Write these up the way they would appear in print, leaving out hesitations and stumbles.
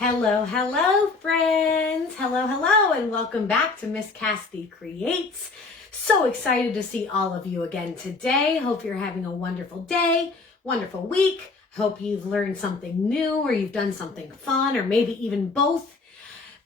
Hello, hello, friends. Hello, and welcome back to Miss Cassidy Creates. So excited to see all of you again today. Hope you're having a wonderful day, wonderful week. Hope you've learned something new or you've done something fun or maybe even both.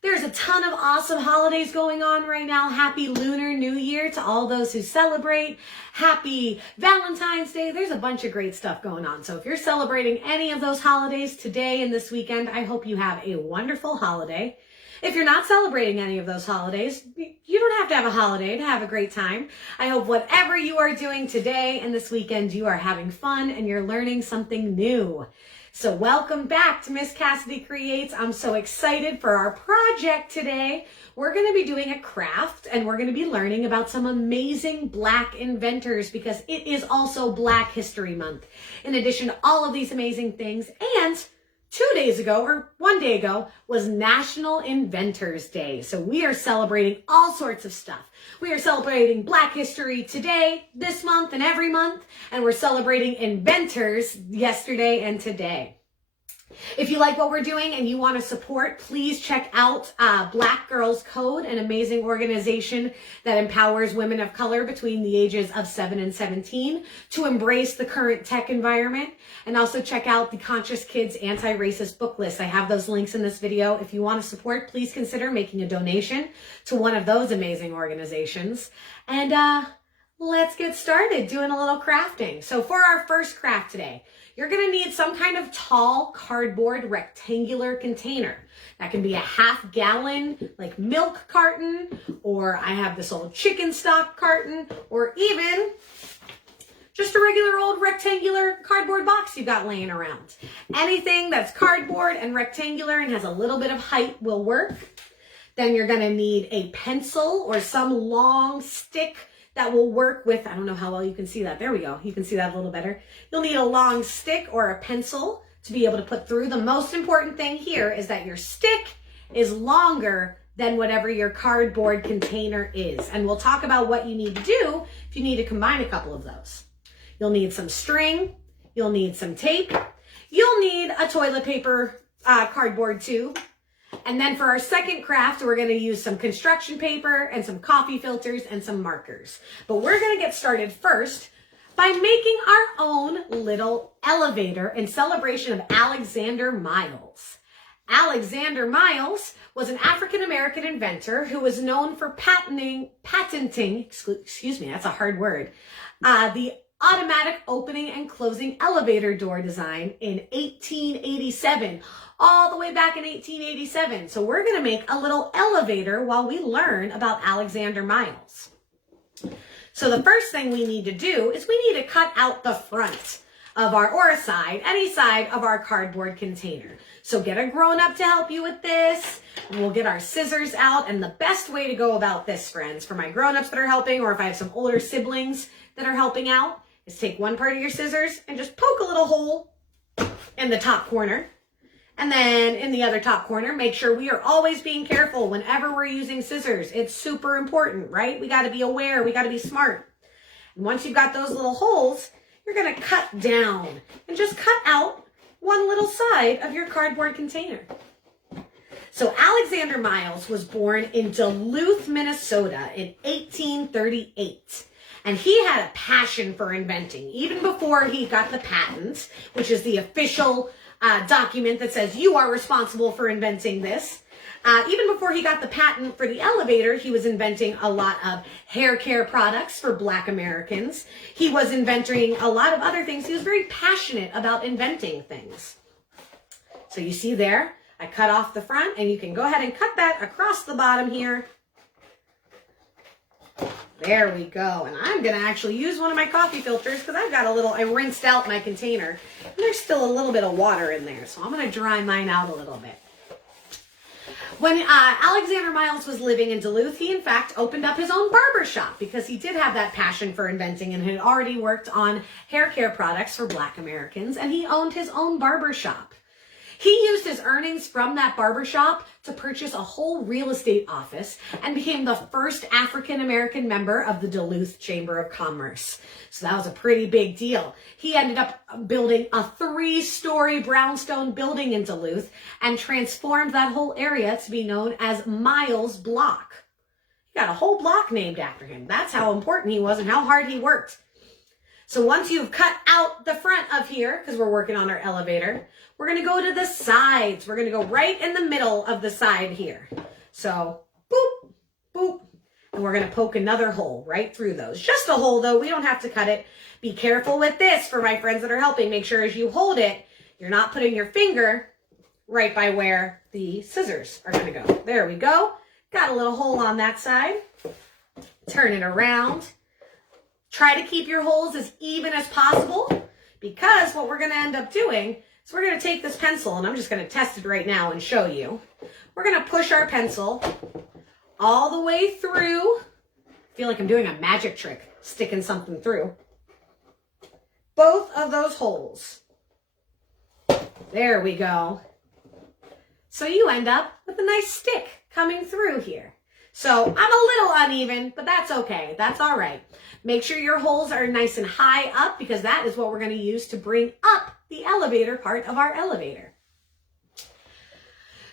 There's a ton of awesome holidays going on right now. Happy Lunar New Year to all those who celebrate. Happy Valentine's Day. There's a bunch of great stuff going on. So if you're celebrating any of those holidays today and this weekend, I hope you have a wonderful holiday. If you're not celebrating any of those holidays, you don't have to have a holiday to have a great time. I hope whatever you are doing today and this weekend, you are having fun and you're learning something new. So welcome back to Miss Cassidy Creates. I'm so excited for our project today. We're going to be doing a craft and we're going to be learning about some amazing Black inventors because it is also Black History Month. In addition to all of these amazing things, and 2 days ago or 1 day ago was National Inventors Day. So we are celebrating all sorts of stuff. We are celebrating Black history today, this month, and every month. And we're celebrating inventors yesterday and today. If you like what we're doing and you want to support, please check out Black Girls Code, an amazing organization that empowers women of color between the ages of 7 and 17 to embrace the current tech environment. And also check out the Conscious Kids Anti-Racist Book List. I have those links in this video. If you want to support, please consider making a donation to one of those amazing organizations. And let's get started doing a little crafting. So for our first craft today, you're going to need some kind of tall cardboard rectangular container. That can be a half-gallon like milk carton, or I have this old chicken stock carton, or even just a regular old rectangular cardboard box you've got laying around. Anything that's cardboard and rectangular and has a little bit of height will work. Then you're going to need a pencil or some long stick that will work with, I don't know how well you can see that. There we go. You can see that a little better. You'll need a long stick or a pencil to be able to put through. The most important thing here is that your stick is longer than whatever your cardboard container is. And we'll talk about what you need to do if you need to combine a couple of those. You'll need some string. You'll need some tape. You'll need a toilet paper cardboard tube. And then for our second craft, we're going to use some construction paper and some coffee filters and some markers. But we're going to get started first by making our own little elevator in celebration of Alexander Miles. Alexander Miles was an African-American inventor who was known for patenting, excuse me, that's a hard word, the automatic opening and closing elevator door design in 1887. All the way back in 1887. So we're going to make a little elevator while we learn about Alexander Miles. So the first thing we need to do is we need to cut out the front of any side of our cardboard container. So get a grown-up to help you with this. We'll get our scissors out. And the best way to go about this, friends, for my grown-ups that are helping, or if I have some older siblings that are helping out, is take one part of your scissors and just poke a little hole in the top corner. And then in the other top corner, make sure we are always being careful whenever we're using scissors. It's super important, right? We got to be aware. We got to be smart. And once you've got those little holes, you're going to cut down and just cut out one little side of your cardboard container. So Alexander Miles was born in Duluth, Minnesota in 1838. And he had a passion for inventing. Even before he got the patent, which is the official document that says you are responsible for inventing this. Even before he got the patent for the elevator, he was inventing a lot of hair care products for Black Americans. He was inventing a lot of other things. He was very passionate about inventing things. So you see there, I cut off the front, and you can go ahead and cut that across the bottom here. There we go. And I'm going to actually use one of my coffee filters because I rinsed out my container. And there's still a little bit of water in there. So I'm going to dry mine out a little bit. When Alexander Miles was living in Duluth, he in fact opened up his own barber shop because he did have that passion for inventing and had already worked on hair care products for Black Americans. And he owned his own barber shop. He used his earnings from that barbershop to purchase a whole real estate office and became the first African-American member of the Duluth Chamber of Commerce. So that was a pretty big deal. He ended up building a 3-story brownstone building in Duluth and transformed that whole area to be known as Miles Block. He got a whole block named after him. That's how important he was and how hard he worked. So once you've cut out the front of here, because we're working on our elevator, we're going to go to the sides. We're going to go right in the middle of the side here. So boop, boop. And we're going to poke another hole right through those. Just a hole though. We don't have to cut it. Be careful with this for my friends that are helping. Make sure as you hold it, you're not putting your finger right by where the scissors are going to go. There we go. Got a little hole on that side. Turn it around. Try to keep your holes as even as possible, because what we're going to end up doing is we're going to take this pencil, and I'm just going to test it right now and show you. We're going to push our pencil all the way through. I feel like I'm doing a magic trick, sticking something through. Both of those holes. There we go. So you end up with a nice stick coming through here. So I'm a little uneven, but that's okay. That's all right. Make sure your holes are nice and high up, because that is what we're going to use to bring up the elevator part of our elevator.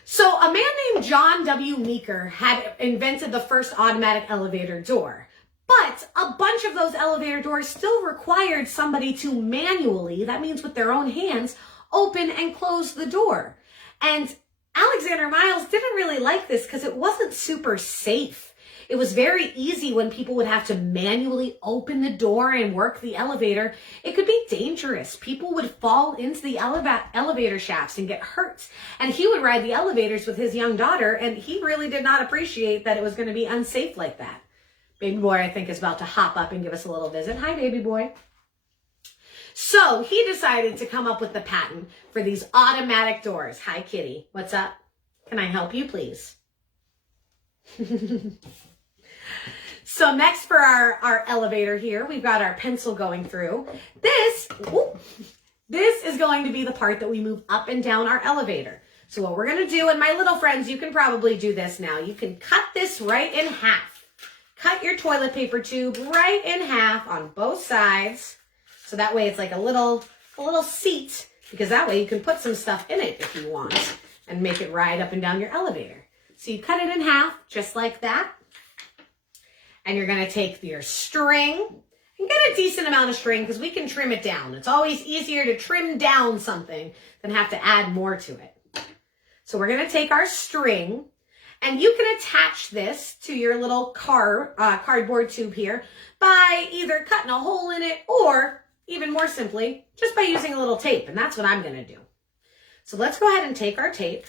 So a man named John W. Meeker had invented the first automatic elevator door, but a bunch of those elevator doors still required somebody to manually, that means with their own hands, open and close the door. And Alexander Miles didn't really like this because it wasn't super safe. It was very easy when people would have to manually open the door and work the elevator. It could be dangerous. People would fall into the elevator shafts and get hurt. And he would ride the elevators with his young daughter, and he really did not appreciate that it was going to be unsafe like that. Baby boy, I think, is about to hop up and give us a little visit. Hi, baby boy. So he decided to come up with the patent for these automatic doors. Hi, kitty. What's up? Can I help you, please? So next for our elevator here, we've got our pencil going through. This is going to be the part that we move up and down our elevator. So what we're going to do, and my little friends, you can probably do this now. You can cut this right in half. Cut your toilet paper tube right in half on both sides. So that way it's like a little seat, because that way you can put some stuff in it if you want and make it ride up and down your elevator. So you cut it in half just like that. And you're going to take your string and get a decent amount of string, because we can trim it down. It's always easier to trim down something than have to add more to it. So we're going to take our string, and you can attach this to your little cardboard tube here by either cutting a hole in it, or even more simply, just by using a little tape. And that's what I'm going to do. So let's go ahead and take our tape.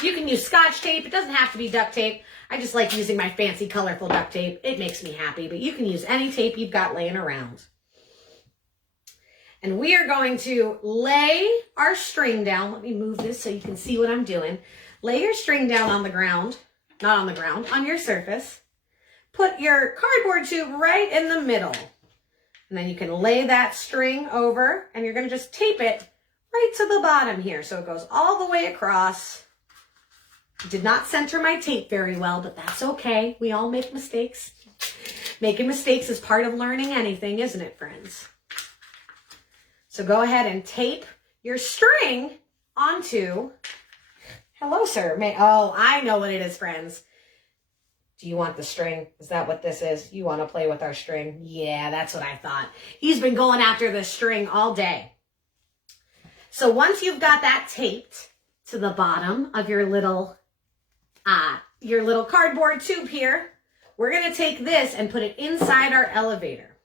You can use Scotch tape. It doesn't have to be duct tape. I just like using my fancy colorful duct tape. It makes me happy, but you can use any tape you've got laying around. And we are going to lay our string down. Let me move this so you can see what I'm doing. Lay your string down on the ground, not on the ground, on your surface. Put your cardboard tube right in the middle. And then you can lay that string over, and you're going to just tape it right to the bottom here. So it goes all the way across. Did not center my tape very well, but that's okay. We all make mistakes. Making mistakes is part of learning anything, isn't it, friends? So go ahead and tape your string onto, hello, sir. Oh, I know what it is, friends. Do you want the string? Is that what this is? You want to play with our string? Yeah, that's what I thought. He's been going after the string all day. So once you've got that taped to the bottom of your little cardboard tube here, we're going to take this and put it inside our elevator.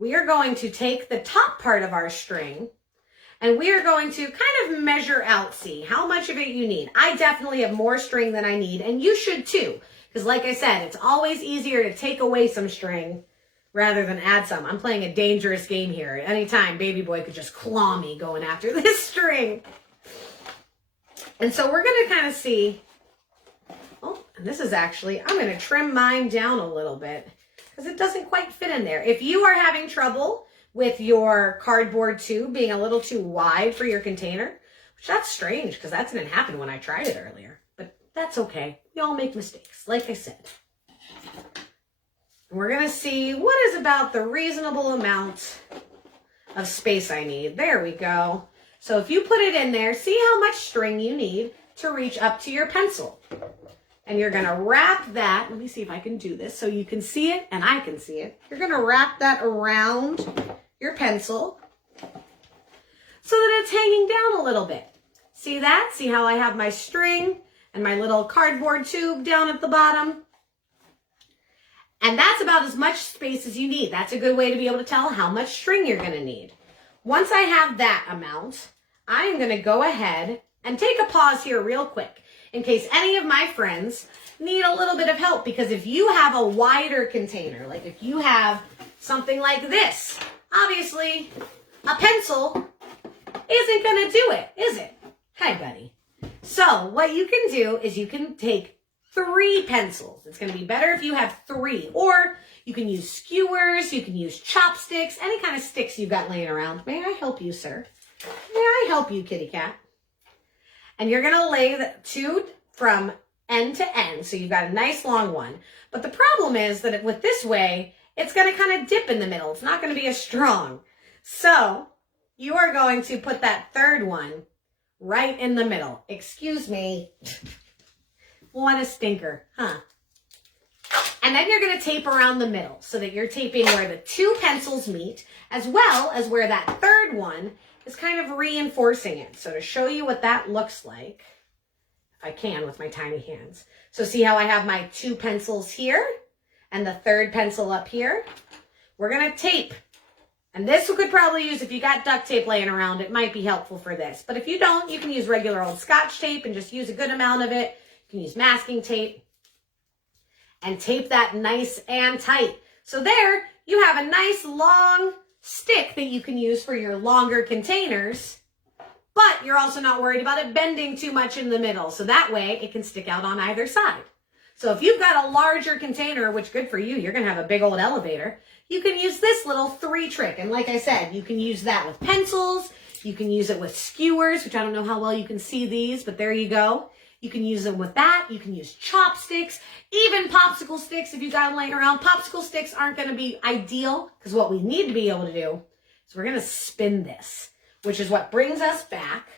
We are going to take the top part of our string, and we are going to kind of measure out, see how much of it you need. I definitely have more string than I need, and you should too. Because like I said, it's always easier to take away some string rather than add some. I'm playing a dangerous game here. At any time, baby boy could just claw me going after this string. And so we're going to kind of see, oh, and this is actually, I'm going to trim mine down a little bit because it doesn't quite fit in there. If you are having trouble with your cardboard tube being a little too wide for your container, what That's strange because that didn't happen when I tried it earlier. But that's okay. We all make mistakes, like I said. We're going to see what is about the reasonable amount of space I need. There we go. So if you put it in there, see how much string you need to reach up to your pencil. And you're going to wrap that. Let me see if I can do this so you can see it and I can see it. You're going to wrap that around your pencil so that it's hanging down a little bit. See that? See how I have my string and my little cardboard tube down at the bottom? And that's about as much space as you need. That's a good way to be able to tell how much string you're going to need. Once I have that amount, I'm going to go ahead and take a pause here real quick in case any of my friends need a little bit of help. Because if you have a wider container, like if you have something like this, obviously a pencil isn't going to do it, is it? Hi, buddy. So what you can do is you can take 3 pencils. It's going to be better if you have 3. Or you can use skewers, you can use chopsticks, any kind of sticks you've got laying around. May I help you, sir? May I help you, kitty cat? And you're going to lay the 2 from end to end. So you've got a nice long one. But the problem is that with this way, it's going to kind of dip in the middle. It's not going to be as strong. So you are going to put that 3rd one right in the middle. Excuse me. What a stinker, huh? And then you're going to tape around the middle so that you're taping where the 2 pencils meet, as well as where that 3rd one is kind of reinforcing it. So to show you what that looks like, if I can with my tiny hands. So see how I have my 2 pencils here and the 3rd pencil up here? We're going to tape. And this we could probably use if you got duct tape laying around. It might be helpful for this. But if you don't, you can use regular old Scotch tape and just use a good amount of it. You can use masking tape and tape that nice and tight. So there you have a nice long stick that you can use for your longer containers, but you're also not worried about it bending too much in the middle. So that way it can stick out on either side. So if you've got a larger container, which good for you, you're going to have a big old elevator, you can use this little 3 trick. And like I said, you can use that with pencils. You can use it with skewers, which I don't know how well you can see these, but there you go. You can use them with that. You can use chopsticks, even popsicle sticks if you got them laying around. Popsicle sticks aren't going to be ideal because what we need to be able to do is we're going to spin this, which is what brings us back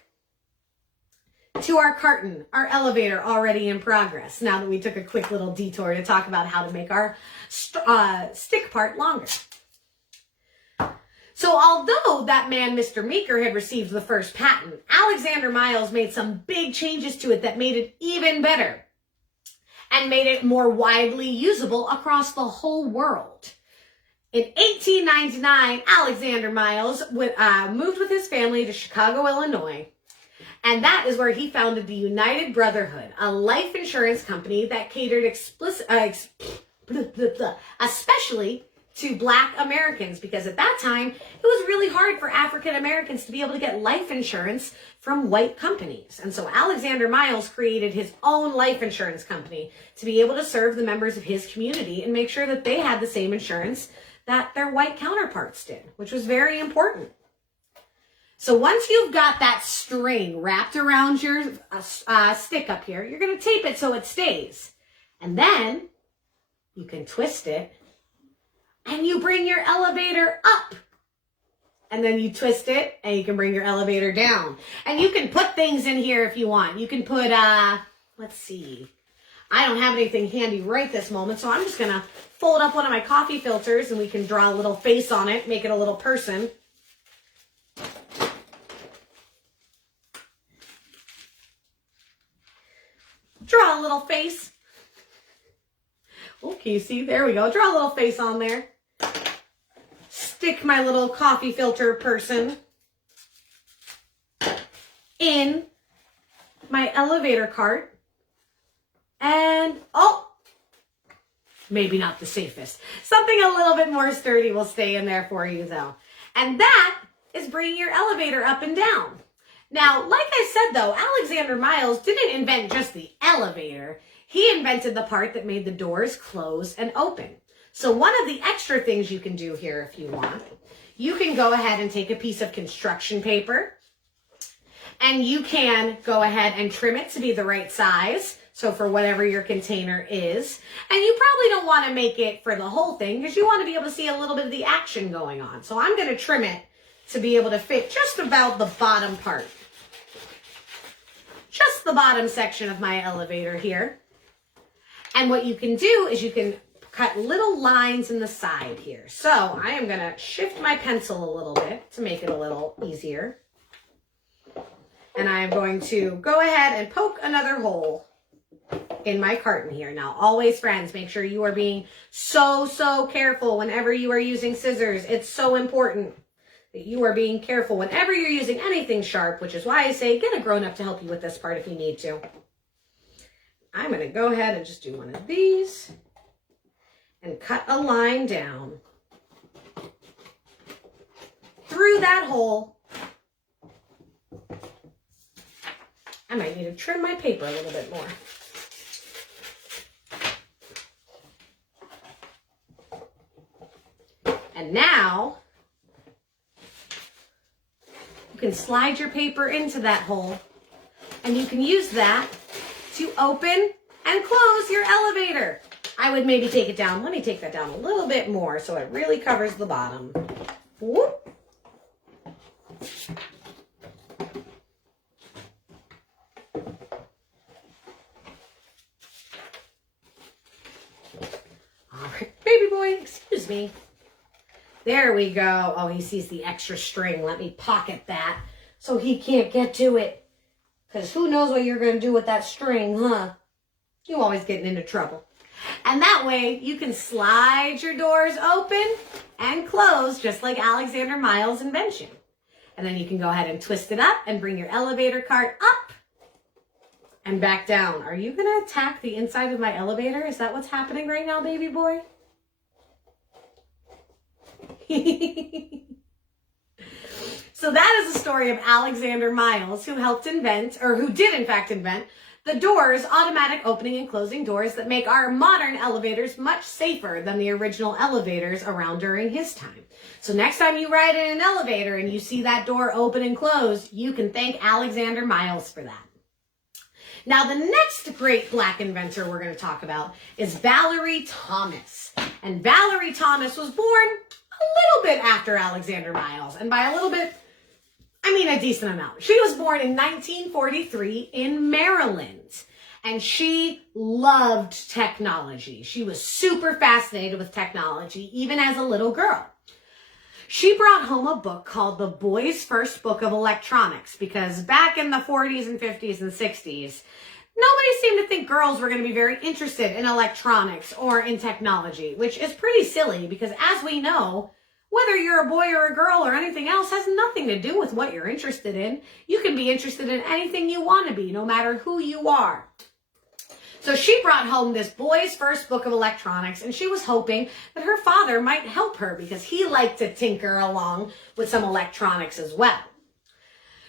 to our carton, our elevator already in progress. Now that we took a quick little detour to talk about how to make our stick part longer. So although that man, Mr. Meeker, had received the first patent, Alexander Miles made some big changes to it that made it even better and made it more widely usable across the whole world. In 1899, Alexander Miles moved with his family to Chicago, Illinois, and that is where he founded the United Brotherhood, a life insurance company that catered especially to Black Americans, because at that time, it was really hard for African Americans to be able to get life insurance from white companies. And so Alexander Miles created his own life insurance company to be able to serve the members of his community and make sure that they had the same insurance that their white counterparts did, which was very important. So once you've got that string wrapped around your stick up here, you're going to tape it so it stays. And then you can twist it and you bring your elevator up. And then you twist it and you can bring your elevator down. And you can put things in here if you want. You can put, let's see. I don't have anything handy right this moment, so I'm just going to fold up one of my coffee filters and we can draw a little face on it, make it a little person. Draw a little face. Okay, see, there we go. Draw a little face on there. Stick my little coffee filter person in my elevator cart. And, oh, maybe not the safest. Something a little bit more sturdy will stay in there for you, though. And that is bringing your elevator up and down. Now, like I said, though, Alexander Miles didn't invent just the elevator. He invented the part that made the doors close and open. So one of the extra things you can do here if you want, you can go ahead and take a piece of construction paper And you can go ahead and trim it to be the right size. So for whatever your container is. And you probably don't want to make it for the whole thing because you want to be able to see a little bit of the action going on. So I'm going to trim it to be able to fit just about the bottom part. Just the bottom section of my elevator here. And what you can do is you can cut little lines in the side here. So I am going to shift my pencil a little bit to make it a little easier. And I'm going to go ahead and poke another hole in my carton here. Now, always, friends, make sure you are being so careful whenever you are using scissors. It's so important that you are being careful whenever you're using anything sharp, which is why I say get a grown-up to help you with this part if you need to. I'm going to go ahead and just do one of these and cut a line down through that hole. I might need to trim my paper a little bit more. And now you can slide your paper into that hole and you can use that to open and close your elevator. I would maybe take it down. Let me take that down a little bit more so it really covers the bottom. Whoop. All right, baby boy, excuse me. There we go. Oh, he sees the extra string. Let me pocket that so he can't get to it. Because who knows what you're going to do with that string, huh? You always getting into trouble. And that way you can slide your doors open and close just like Alexander Miles' invention. And then you can go ahead and twist it up and bring your elevator cart up and back down. Are you going to attack the inside of my elevator? Is that what's happening right now, baby boy? So that is the story of Alexander Miles, who helped invent, or who did in fact invent, the doors, automatic opening and closing doors that make our modern elevators much safer than the original elevators around during his time. So next time you ride in an elevator and you see that door open and close, you can thank Alexander Miles for that. Now, the next great Black inventor we're going to talk about is Valerie Thomas. And Valerie Thomas was born a little bit after Alexander Miles. And by a little bit, I mean a decent amount. She was born in 1943 in Maryland. And she loved technology. She was super fascinated with technology, even as a little girl. She brought home a book called The Boy's First Book of Electronics, because back in the 40s and 50s and 60s, nobody seemed to think girls were going to be very interested in electronics or in technology, which is pretty silly because, as we know, whether you're a boy or a girl or anything else has nothing to do with what you're interested in. You can be interested in anything you want to be, no matter who you are. So she brought home this Boy's First Book of Electronics, and she was hoping that her father might help her because he liked to tinker along with some electronics as well.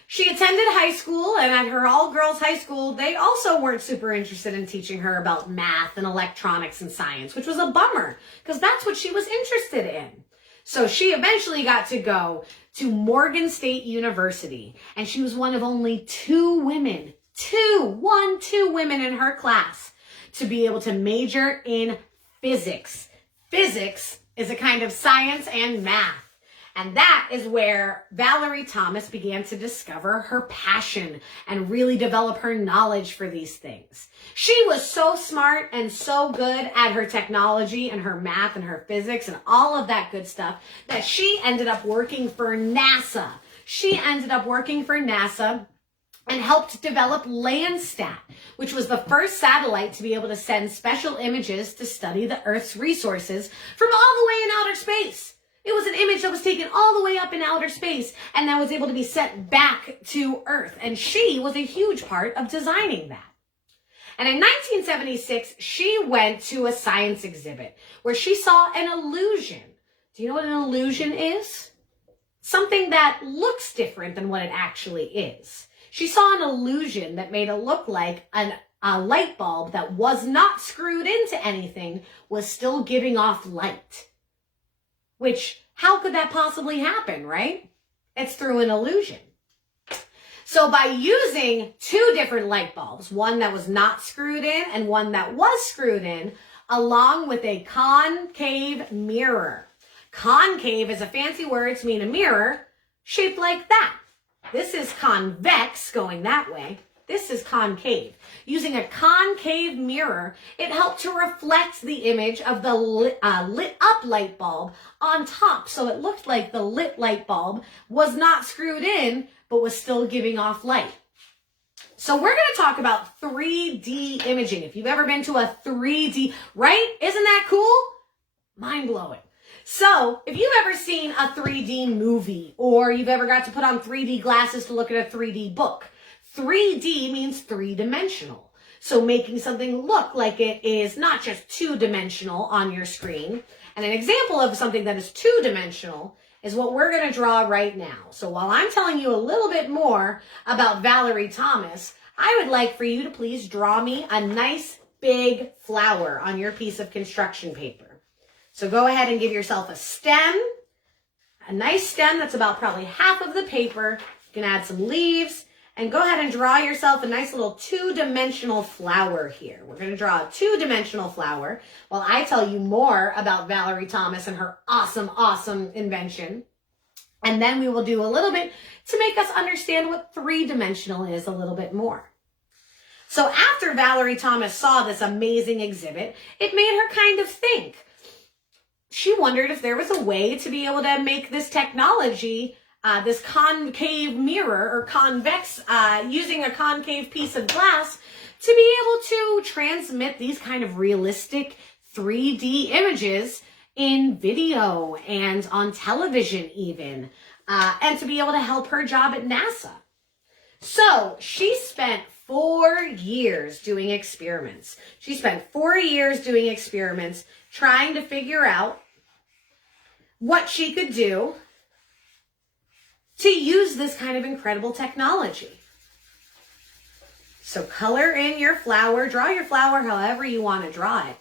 She attended high school, and at her all-girls high school, they also weren't super interested in teaching her about math and electronics and science, which was a bummer because that's what she was interested in. So she eventually got to go to Morgan State University, and she was one of only two women in her class to be able to major in physics. Physics is a kind of science and math. And that is where Valerie Thomas began to discover her passion and really develop her knowledge for these things. She was so smart and so good at her technology and her math and her physics and all of that good stuff that she ended up working for NASA. And helped develop Landsat, which was the first satellite to be able to send special images to study the Earth's resources from all the way in outer space. It was an image that was taken all the way up in outer space and that was able to be sent back to Earth. And she was a huge part of designing that. And in 1976, she went to a science exhibit where she saw an illusion. Do you know what an illusion is? Something that looks different than what it actually is. She saw an illusion that made it look like a light bulb that was not screwed into anything was still giving off light. Which, how could that possibly happen, right? It's through an illusion. So by using two different light bulbs, one that was not screwed in and one that was screwed in, along with a concave mirror. Concave is a fancy word to mean a mirror shaped like that. This is convex, going that way. This is concave. Using a concave mirror, it helped to reflect the image of the lit up light bulb on top. So it looked like the lit light bulb was not screwed in, but was still giving off light. So we're going to talk about 3D imaging. If you've ever been to a 3D, right? Isn't that cool? Mind-blowing. So if you've ever seen a 3D movie, or you've ever got to put on 3D glasses to look at a 3D book, 3D means three-dimensional. So making something look like it is not just two-dimensional on your screen. And an example of something that is two-dimensional is what we're going to draw right now. So while I'm telling you a little bit more about Valerie Thomas, I would like for you to please draw me a nice big flower on your piece of construction paper. So go ahead and give yourself a stem, a nice stem that's about probably half of the paper. You can add some leaves, and go ahead and draw yourself a nice little two-dimensional flower here. We're going to draw a two-dimensional flower while I tell you more about Valerie Thomas and her awesome, awesome invention. And then we will do a little bit to make us understand what three-dimensional is a little bit more. So after Valerie Thomas saw this amazing exhibit, it made her kind of think. She wondered if there was a way to be able to make this technology, this concave mirror or convex, using a concave piece of glass to be able to transmit these kind of realistic 3D images in video and on television even, and to be able to help her job at NASA. So she spent 4 years doing experiments. She spent 4 years doing experiments trying to figure out what she could do to use this kind of incredible technology. So color in your flower, draw your flower however you want to draw it.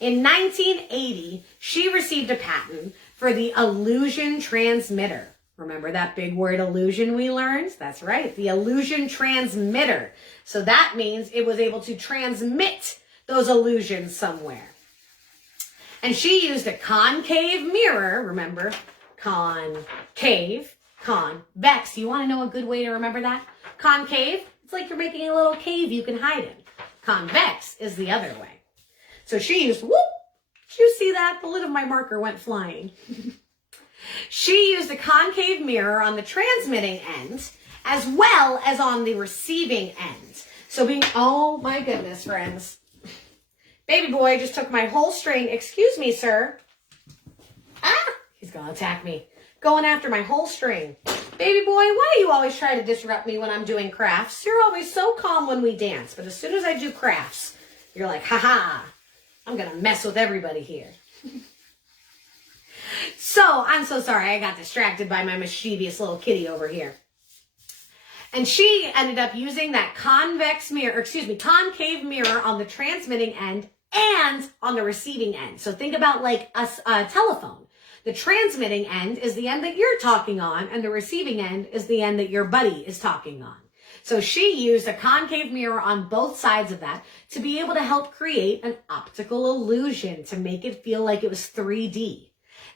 In 1980, she received a patent for the illusion transmitter. Remember that big word illusion we learned? That's right, the illusion transmitter. So that means it was able to transmit those illusions somewhere. And she used a concave mirror, remember, concave, convex. You want to know a good way to remember that? Concave, it's like you're making a little cave you can hide in. Convex is the other way. So she used, whoop, did you see that? The lid of my marker went flying. She used a concave mirror on the transmitting end as well as on the receiving end. So being, oh my goodness, friends. Baby boy just took my whole string. Excuse me, sir. Ah, he's going to attack me. Going after my whole string. Baby boy, why do you always try to disrupt me when I'm doing crafts? You're always so calm when we dance. But as soon as I do crafts, you're like, ha-ha, I'm going to mess with everybody here. So, I'm so sorry. I got distracted by my mischievous little kitty over here. And she ended up using that concave mirror on the transmitting end and on the receiving end. So think about like a telephone. The transmitting end is the end that you're talking on, and the receiving end is the end that your buddy is talking on. So she used a concave mirror on both sides of that to be able to help create an optical illusion to make it feel like it was 3D.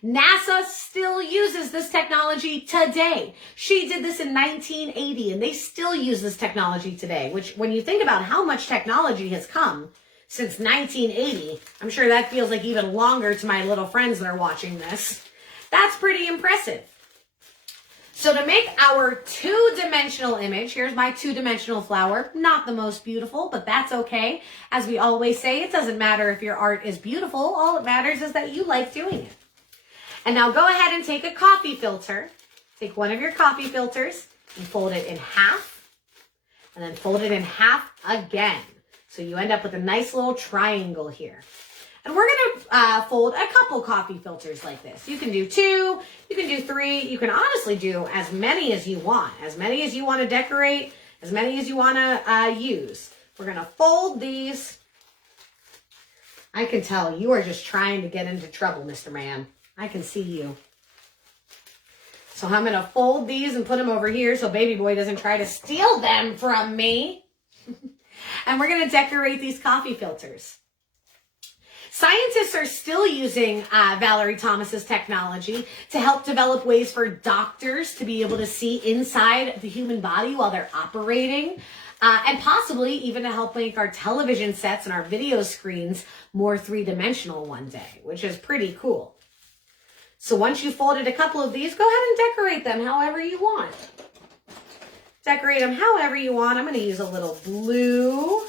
NASA still uses this technology today. She did this in 1980, and they still use this technology today, which when you think about how much technology has come since 1980, I'm sure that feels like even longer to my little friends that are watching this. That's pretty impressive. So to make our two-dimensional image, here's my two-dimensional flower. Not the most beautiful, but that's okay. As we always say, it doesn't matter if your art is beautiful. All that matters is that you like doing it. And now go ahead and take a coffee filter. Take one of your coffee filters and fold it in half, and then fold it in half again. So you end up with a nice little triangle here. And we're going to fold a couple coffee filters like this. You can do 2, you can do 3, you can honestly do as many as you want to decorate, as many as you want to use. We're going to fold these. I can tell you are just trying to get into trouble, Mr. Man. I can see you. So I'm going to fold these and put them over here so baby boy doesn't try to steal them from me. And we're going to decorate these coffee filters. Scientists are still using Valerie Thomas's technology to help develop ways for doctors to be able to see inside the human body while they're operating, and possibly even to help make our television sets and our video screens more three-dimensional one day, which is pretty cool. So once you've folded a couple of these, go ahead and decorate them however you want. Decorate them however you want. I'm going to use a little blue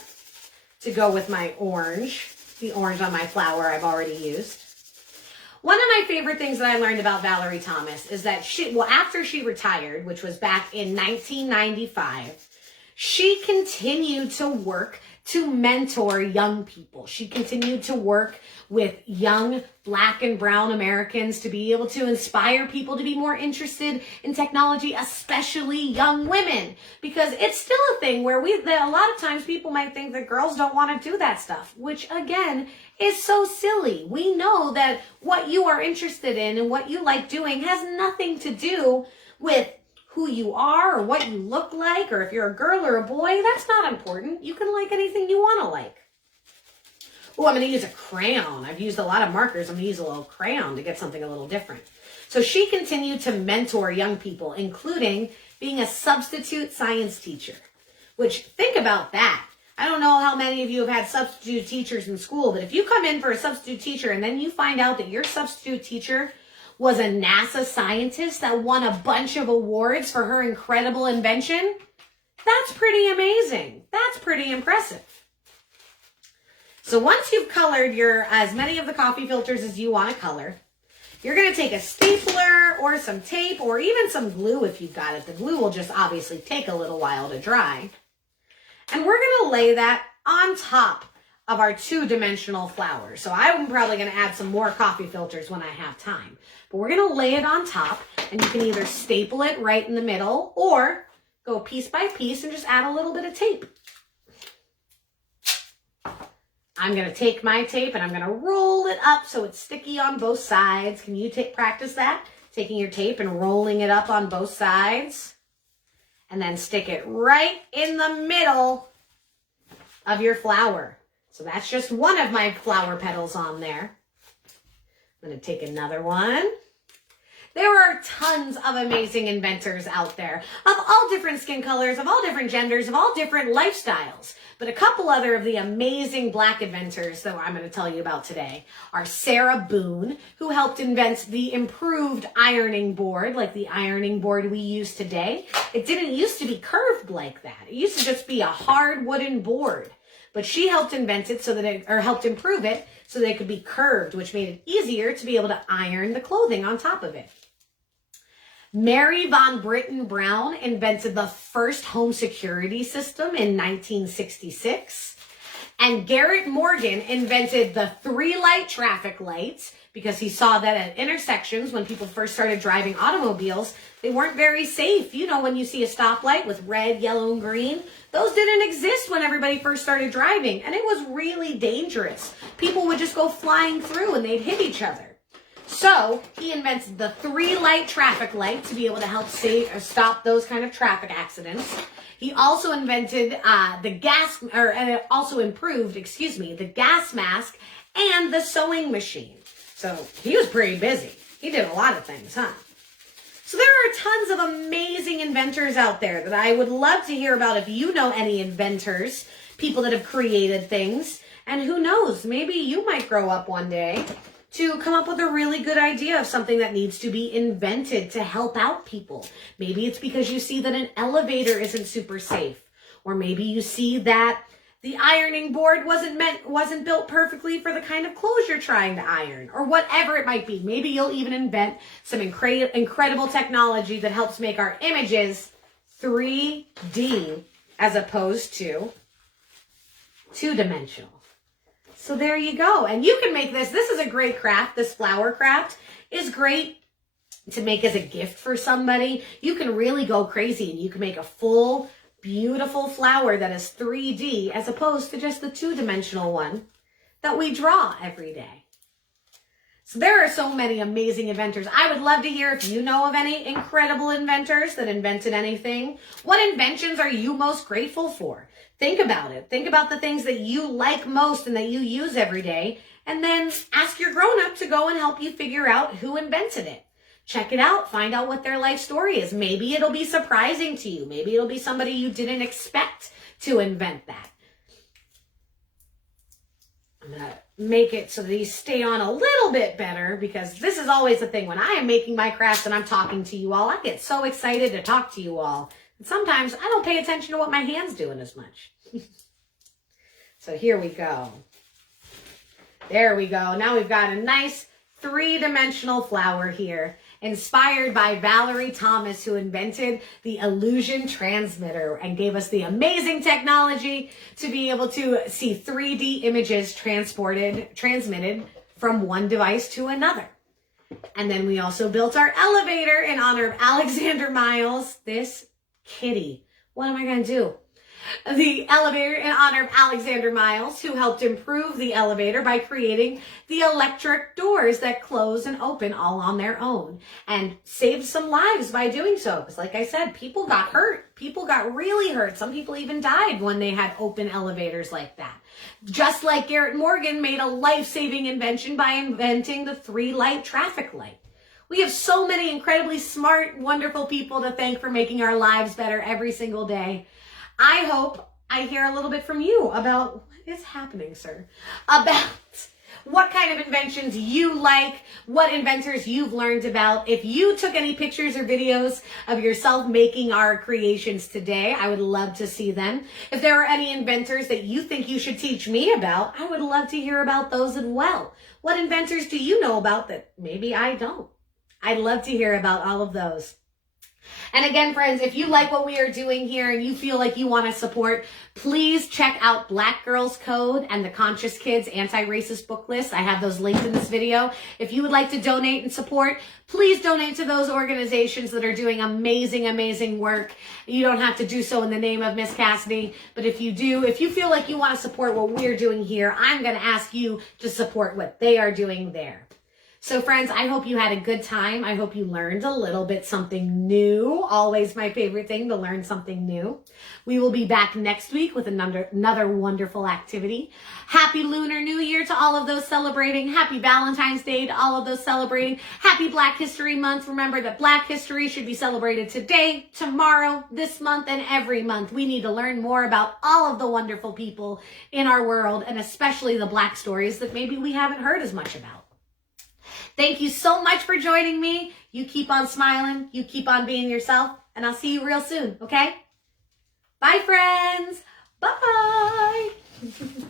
to go with my orange. The orange on my flower I've already used. One of my favorite things that I learned about Valerie Thomas is that after she retired, which was back in 1995, she continued to work to mentor young people. She continued to work with young Black and brown Americans to be able to inspire people to be more interested in technology, especially young women, because it's still a thing where a lot of times people might think that girls don't want to do that stuff, which again is so silly. We know that what you are interested in and what you like doing has nothing to do with who you are or what you look like, or if you're a girl or a boy. That's not important. You can like anything you want to like. Oh, I'm going to use a crayon. I've used a lot of markers. I'm going to use a little crayon to get something a little different. So she continued to mentor young people, including being a substitute science teacher, which, think about that. I don't know how many of you have had substitute teachers in school, but if you come in for a substitute teacher and then you find out that your substitute teacher was a NASA scientist that won a bunch of awards for her incredible invention, that's pretty amazing. That's pretty impressive. So once you've colored as many of the coffee filters as you want to color, you're going to take a stapler or some tape or even some glue if you've got it. The glue will just obviously take a little while to dry. And we're going to lay that on top of our two-dimensional flower. So I'm probably going to add some more coffee filters when I have time. But we're going to lay it on top, and you can either staple it right in the middle or go piece by piece and just add a little bit of tape. I'm going to take my tape and I'm going to roll it up so it's sticky on both sides. Can you practice that? Taking your tape and rolling it up on both sides. And then stick it right in the middle of your flower. So that's just one of my flower petals on there. I'm going to take another one. There are tons of amazing inventors out there of all different skin colors, of all different genders, of all different lifestyles. But a couple other of the amazing Black inventors that I'm going to tell you about today are Sarah Boone, who helped invent the improved ironing board, like the ironing board we use today. It didn't used to be curved like that. It used to just be a hard wooden board. But she helped invent it helped improve it so that it could be curved, which made it easier to be able to iron the clothing on top of it. Mary von Britten Brown invented the first home security system in 1966. And Garrett Morgan invented the 3-light traffic lights because he saw that at intersections, when people first started driving automobiles, they weren't very safe. You know, when you see a stoplight with red, yellow, and green, those didn't exist when everybody first started driving. And it was really dangerous. People would just go flying through and they'd hit each other. So he invented the 3-light traffic light to be able to help stop those kind of traffic accidents. He also invented improved the gas mask and the sewing machine. So he was pretty busy. He did a lot of things, huh? So there are tons of amazing inventors out there that I would love to hear about. If you know any inventors, people that have created things, and who knows, maybe you might grow up one day to come up with a really good idea of something that needs to be invented to help out people. Maybe it's because you see that an elevator isn't super safe, or maybe you see that the ironing board wasn't built perfectly for the kind of clothes you're trying to iron, or whatever it might be. Maybe you'll even invent some incredible technology that helps make our images 3D as opposed to 2-dimensional. So there you go. And you can make this. This is a great craft. This flower craft is great to make as a gift for somebody. You can really go crazy and you can make a full, beautiful flower that is 3D as opposed to just the 2-dimensional one that we draw every day. So there are so many amazing inventors. I would love to hear if you know of any incredible inventors that invented anything. What inventions are you most grateful for? Think about it. Think about the things that you like most and that you use every day. And then ask your grown-up to go and help you figure out who invented it. Check it out. Find out what their life story is. Maybe it'll be surprising to you. Maybe it'll be somebody you didn't expect to invent that. I'm going to make it so these stay on a little bit better, because this is always the thing. When I am making my crafts and I'm talking to you all, I get so excited to talk to you all. And sometimes I don't pay attention to what my hand's doing as much. So here we go. There we go. Now we've got a nice 3-dimensional flower here, inspired by Valerie Thomas, who invented the illusion transmitter and gave us the amazing technology to be able to see 3D images transmitted from one device to another. And then we also built our elevator in honor of Alexander Miles, this kitty. What am I going to do? The elevator in honor of Alexander Miles, who helped improve the elevator by creating the electric doors that close and open all on their own, and saved some lives by doing so. Because like I said, people got hurt. People got really hurt. Some people even died when they had open elevators like that. Just like Garrett Morgan made a life-saving invention by inventing the 3-light traffic light. We have so many incredibly smart, wonderful people to thank for making our lives better every single day. I hope I hear a little bit from you about what is happening, sir, about what kind of inventions you like, what inventors you've learned about. If you took any pictures or videos of yourself making our creations today, I would love to see them. If there are any inventors that you think you should teach me about, I would love to hear about those as well. What inventors do you know about that maybe I don't? I'd love to hear about all of those. And again, friends, if you like what we are doing here and you feel like you want to support, please check out Black Girls Code and the Conscious Kids Anti-Racist Book List. I have those linked in this video. If you would like to donate and support, please donate to those organizations that are doing amazing, amazing work. You don't have to do so in the name of Miss Cassidy, but if you do, if you feel like you want to support what we're doing here, I'm going to ask you to support what they are doing there. So friends, I hope you had a good time. I hope you learned a little bit something new. Always my favorite thing, to learn something new. We will be back next week with another wonderful activity. Happy Lunar New Year to all of those celebrating. Happy Valentine's Day to all of those celebrating. Happy Black History Month. Remember that Black history should be celebrated today, tomorrow, this month, and every month. We need to learn more about all of the wonderful people in our world, and especially the Black stories that maybe we haven't heard as much about. Thank you so much for joining me. You keep on smiling. You keep on being yourself. And I'll see you real soon, okay? Bye, friends. Bye.